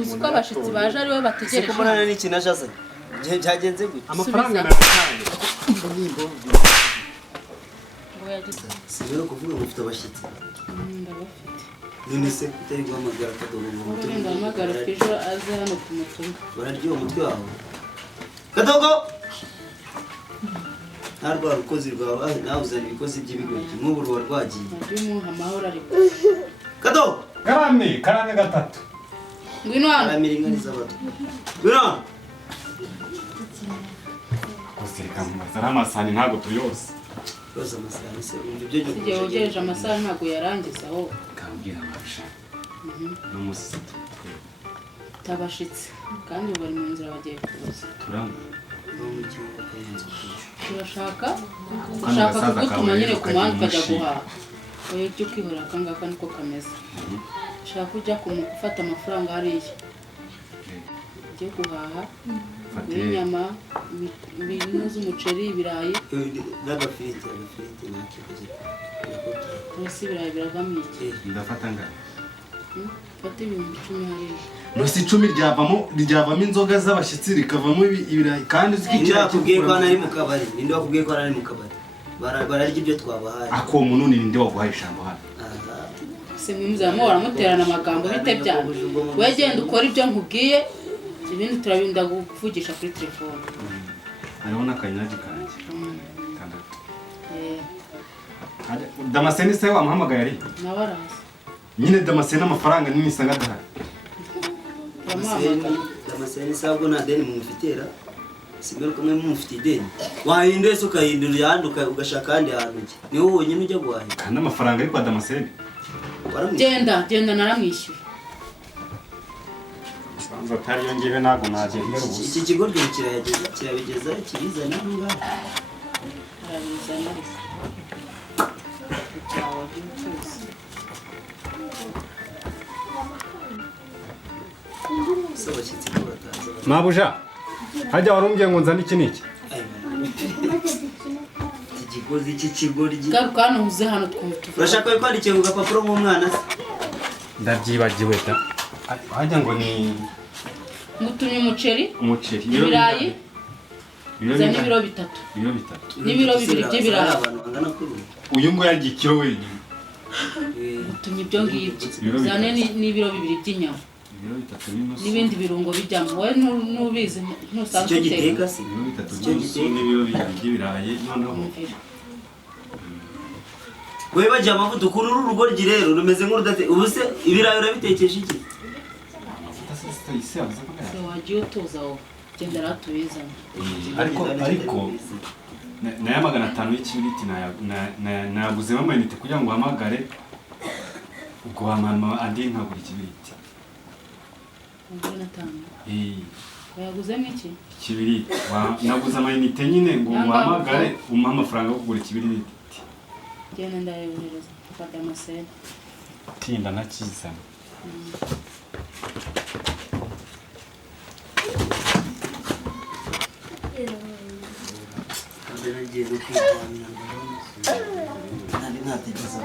uzi ko abashitsi baje ari we bategereje. Siko mbona n'iki najaze. Byagenze gute? Amafaranga narataye. Ngo yagize. Sibero kuvuga ngo ufite abashitsi. Ndabafite. None se utari guhamagara Kadogo ngo Uri ndamagara ejo aze hano kumutuma. Bararyo umutwe wawe. Kadogo! Narwa rukozi rwawe nawe uzana ibikozi by'ibigori nk'ubu ruwa rwagiye. Ndi mu amahoro ariko. Kadogo! Karame gatatu. Ngwino hano. Aramiringa ni zabato. Ngwino. Kusirika mu masara amasani ntago tuyose. Roza amasani se ibyo byo Igihe wogereje amasaha ntago yarangiza aho. Kambwira amasha. N'umusi. Tabashitse kandi bari mu nzira bagiye kuza. Turamba. Turashaka kugutuma nyine ku muhanda ukajya guhaha. Oya byo kwihora akangaka niko kameze. Shaka kujya gufata amafaranga hariya. Ujye guhaha inyama, ibintu z'umuceri, ibirayi. N'agafiriti nacyo kuzi. Ese ibirayi biragamo iki? Ndafata ngana. Fata ibintu 10 hariya. Nosi 10 ryavamo inzoga z'abashitsi rikavamo ibirayi kandi uzikikira kubwiye ko ari mu kabari. Ninde wakubwiye ko ari mu kabari? Bararya ibyo twabahaye. Ako mununi ninde waguhaye ijambo hano? Simwimuzamu waramuterana amagambo bite byane. Wegenda ukora ibyo nkubwiye ibindi turabinda kuvugisha kuri telefone. Arabona kanyaji kanje. Damascene se wamuhamagaye ari? Nabaraza. Nyine Damascene amafaranga nini sanga dahari. Damascene sabwo na deni mumufitera. Sibero kamwe mumufite ideni. Wahinde se ukahindura yanduka ugashaka kandi hantu. Ni wowe wenyine ujya guhaha. Kandi amafaranga ari kwa Damascene. Genda naramwishyuye. Sanza atari yongewe nago nagenda ubusa. Iki kigo kirabigeza kirizana ngaho. Arabizana risa. Cyawa cyose. Sabashitsi ko bataza. Mabuja. Hajya warumbye ngo nzane iki niki? Ikigozi cy'ikigoryi. Garuka hano uze hano twumva. Urashaka kwandikira ku gapapuro nk'umwana se? Ndabyibagiwe da. Hajya ngo ni ngutumye umuceri, ibirayi. Zani ibiro 3. Ibiro 3. N'ibiro 2 by'ibirayi. Uyu ngo yarya ikiro wenyine. Ngutumye ibyo ngibyo. Zane n'ibiro 2 by'inyama. Ibiro 3 n'inoso. N'ibindi birungo bijyamo. Wowe nubizi ntusanzwe cyo giteka se. Ibiro 3 n'inoso n'ibiro 2 by'ibirayi noneho. Wewe bajya amavuta kuri uru rugoryi rero rumeze nk'urudate. Ubu se ibirayi urabitekesha iki? Se wagiye utuza aho. Genda ratubizana. Ariko naya 500 y'ikibiriti nayaguzemo amayinite kugira ngo uhamagare ubwo wamama andi nkagura ikibiriti. Wayaguzemo iki? Ikibiriti. Naguze amayinite nyine ngo uhamagare umpa amafaranga yo kugura ikibiriti. Genda ndayohereza kwa Damascene. Tinda nakizana. Nagiye no kwitwanya. Nandi ntategeza.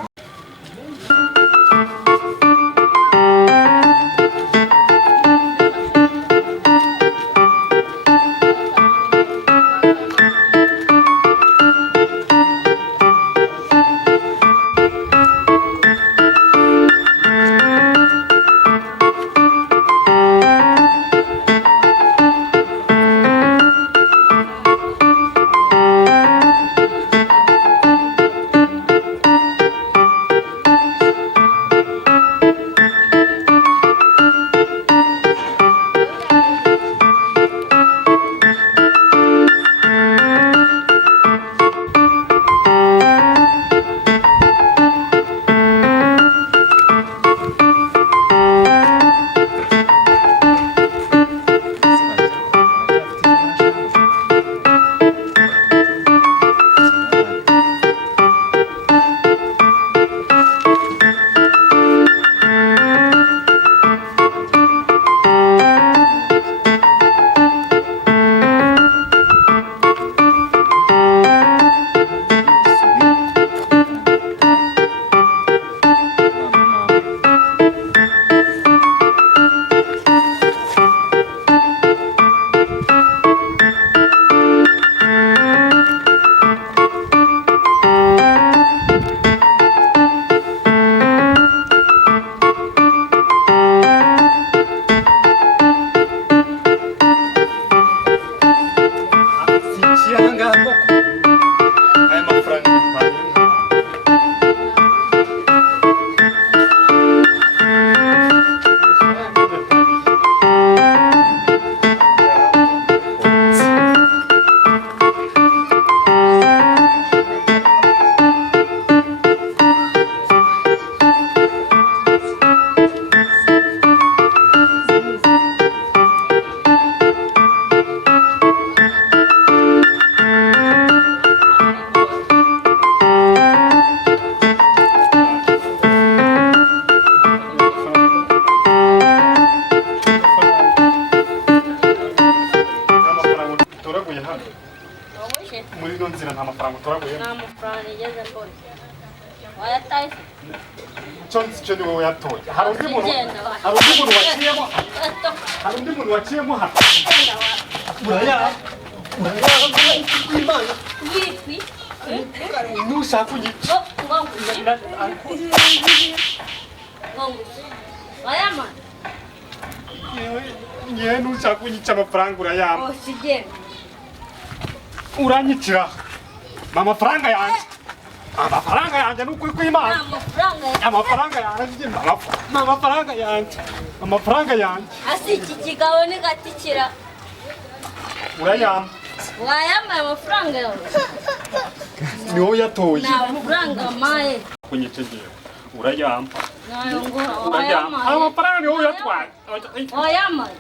nta mafaranga uturaguye nta mafaranga nigeze mbona wayataye cyo ni wowe yatoye hari undi muntu waciyemo hano nushaka unyica nyewe nushaka unyica amafaranga urayama uranyicira amafaranga yanjye ni ukuri kw'Imana amafaranga yanjye asi iki kigabo ni gatikira urayama wayamaye amafaranga yawe ni wowe yatoye nta mafaranga amaye kunyicegera urayama wayamaye amafaranga ni wowe yatwaye wayamaye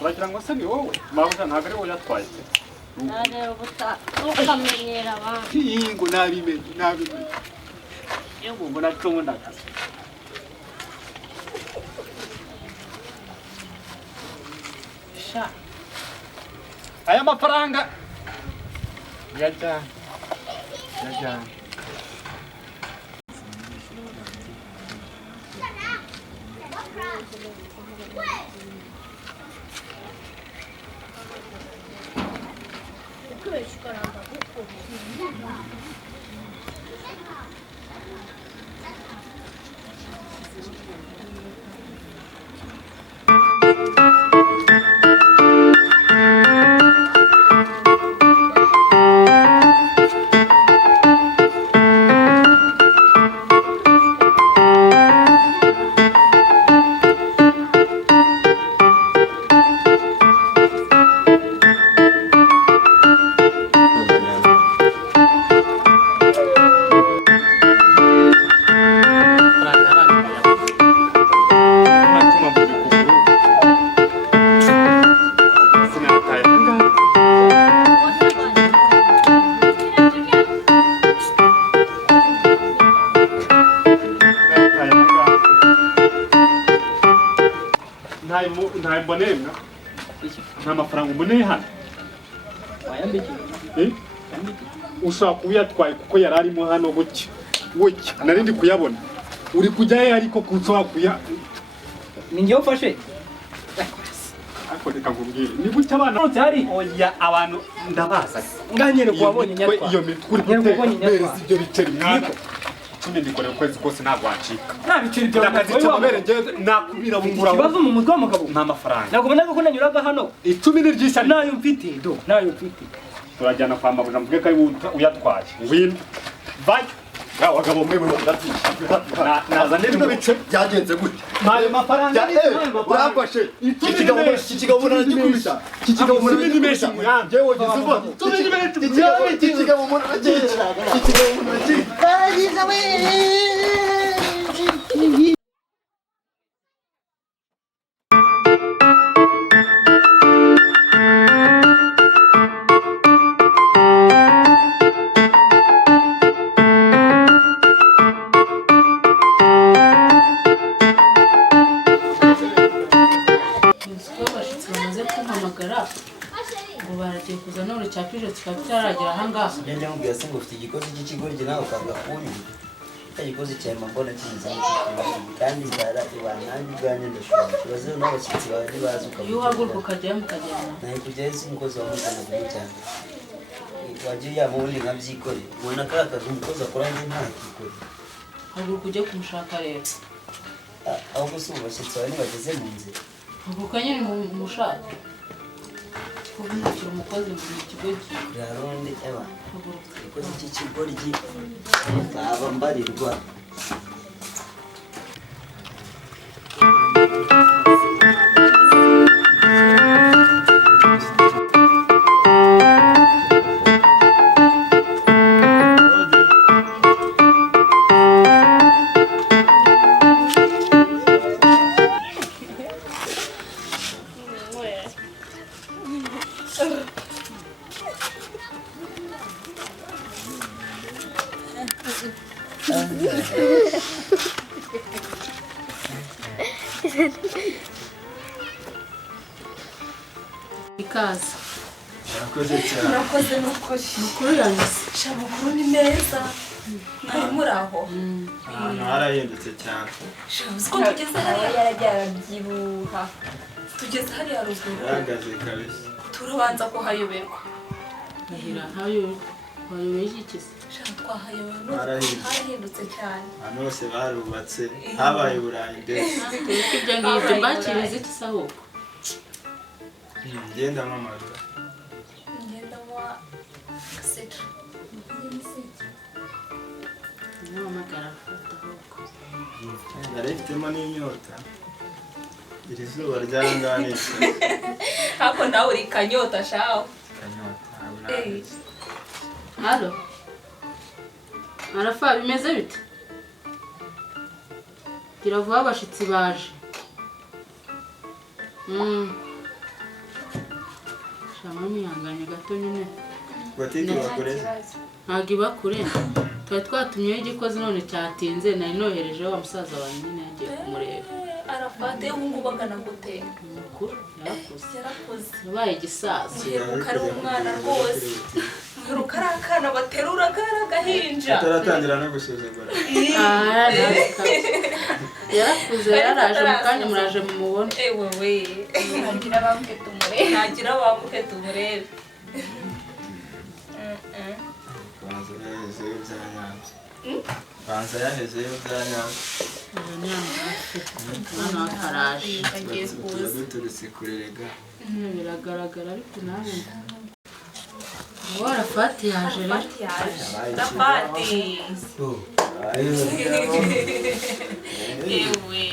uragira ngo se ni wowe mabuja ntabwo ari wowe yatwaye nareba ukamenyera abantu ngo nabimenye iyo ngo nacumu ndakaza sha aya mafaranga yajyanye ntayimbonera nta mafaranga umboneye hano ushobora kuba uyatwaye kuko yari arimo hano gutya nari ndi kuyabona uri kujya he ariko kushobora kuya ni njyewe ufashe ariko reka nkubwire ni gutya abana bose hari oya abantu ndabaza nganyere kuwabonye nyatwa iyo mitwe uri guteka bereza ibyo biceri mwana cumi ndikorera ukwezi kose ntabwo wacika nta biceri byawe ndakazica amabere njyewe nakubira bungura ikibazo mu mutwe w'umugabo nta mafaranga ntabwo mbona ko nanyuraga hano icumi ni ryishya nayo mfite nayo mfite turajyana kwa mabuja mvuge ko ari uyatwaye ngwino vayo abagabo mwe nazanye bino bice byagenze gute mayo mafaranga urafashe iki kigabo mbona gikubita iki kigabo mbona gikubita njyewe wogeze uva iki kigabo mbona gikubita iki kigabo mbona gikubita ngo baragiye kuza none cyapije kikaba cyaragera ahangaha njya mubwira se ngo ufite igikozi cy'ikigoryi nawe ukanga kunyura icyo gikozi cya mbona kiza kandi nzara ibanange ubwanjye ndashobora ikibazo n'abashyitsi bawe ntibazi iyo uhaguruka ukajyayo mukajyana nawe kujyayo si umukozi wamuzana vuba cyane wagiye uyama ubundi nkabyikorera ubona kariya kazi umukozi akora njye ntakikore haguruka ujye kumushaka rero ahubwo si ubu bashyitsi bawe ntibageze mu nzira haguruka nyine mushake kubimukira umukozi mu kigo rarundi eba igikozi cy'ikigoryi baba mbarirwa ikaze Murakoze cyane. Murakoze n'ukuri. Makuru yanjye. Sha amakuru ni meza. Mwari muri aho. Ahantu harahindutse cyane. Sha uzi ko tugeze hariya yaragiye arabyibuha. Tugeze hariya ruguru. Yarahagaze kabisa. Turabanza kuhayoberwa. Ndahira hayobeje iki se? Sha twahayobewe harahindutse cyane. Hano hose barubatse habaye Burayi mbese. Ibyo ngibyo bakirize iki saho? Ngenda mpamarura. Ngenda mwa kasetra. Mama karafata huko. Narifitemo n'inyota. Iri zuba ryanganisha. Hako nawe uri kanyota shaho. Kanyota. Halo. Arafa bimeze bite? Gira vuba abashitsi baje. Shamami yanganya gato nyine. Botike bakoreze. Ntabwo iba kure. Twari twatumyeho igikozi none cyatinze nari noherejeho wa musaza wawe nyine yagiye kumureba. Arafate ubu bagana gute? Mukuru yarakuze. Yarakuze. Yabaye gisaza. Heruka ari umwana rwose. Heruka ari akana baterura gahinja. Ataratangira no gusuzugura. Yarakuze yaraje mu kanya muraje mumubona. Ewe we. Ntagira bamwe tumurebe. Ntagira bamwe tumurebe. Banza yahezeyo byanyabyo. Hano akaraje. Tuba duturutse kurerega. Biragaragara ariko nawe. Arafati yaje rero. Arafati. Ewe.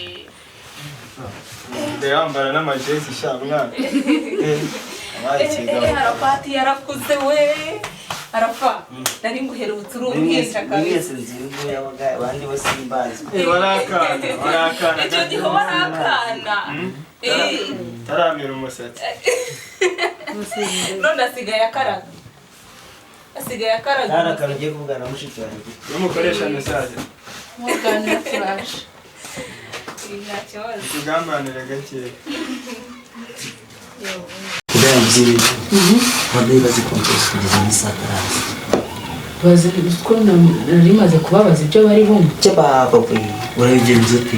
Yambara n'amajezi sha mwana. Arafati yarakuze we. Arafa. Nari nguherutse uruhinja kabisa. Mwese nzirugo yabaga abandi bose imbazi. Barakana. Icyo gihe barakana. Taramira umusatsi. None asigaye akaraga. Asigaye akaraga. Tarakara ugiye kuvugana mushiki wanjye. Umukoresha message. Muganira flash. Nta kibazo. Tugambanire gake. Kurenzi. Wabye bazikontrol kugeza muri satarasi. Bazi ko narimaze kubabaza ibyo bari bumva. Cyaba papa urabigenza ute?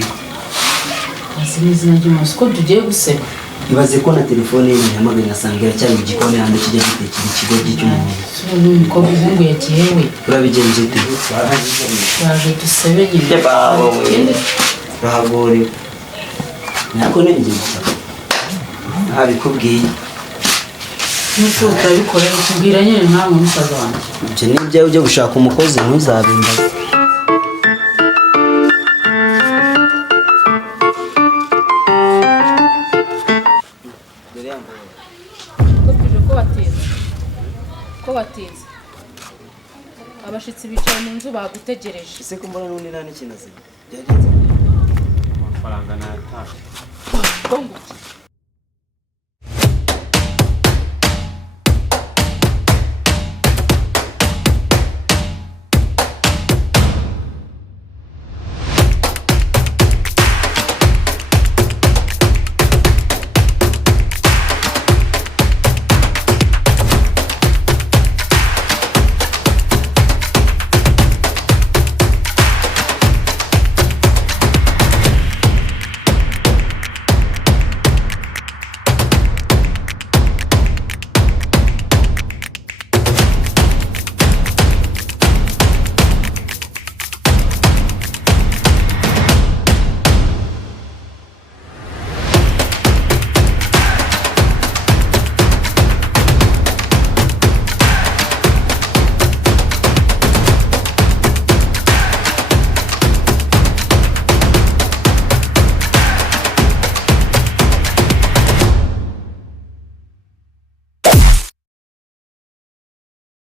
Bazi n'izina ry'umunsi ko tugiye guseba. Ibaze ko na telefone ye nyamagaye nasangira cyane igikoni hande kijya gitekira ikigo cy'umuntu. None umukobwa ubungu yagiyewe. Urabigenza ute? Baje dusebe nyine. Cyaba wowe. Rahagore. Nako n'ingenzi. Ntabikubwiye. Nuko utabikora tubwira nyine ntawe musaza wanjye. Ibyo ni ibyawe ujya gushaka umukozi ntuzabimbaze. Ko batinze. Abashitsi bicaye mu nzu bagutegereje. Ese ko mbona n'undi nta n'ikintu azi. Byagenze. Amafaranga nayatanga. Bongo.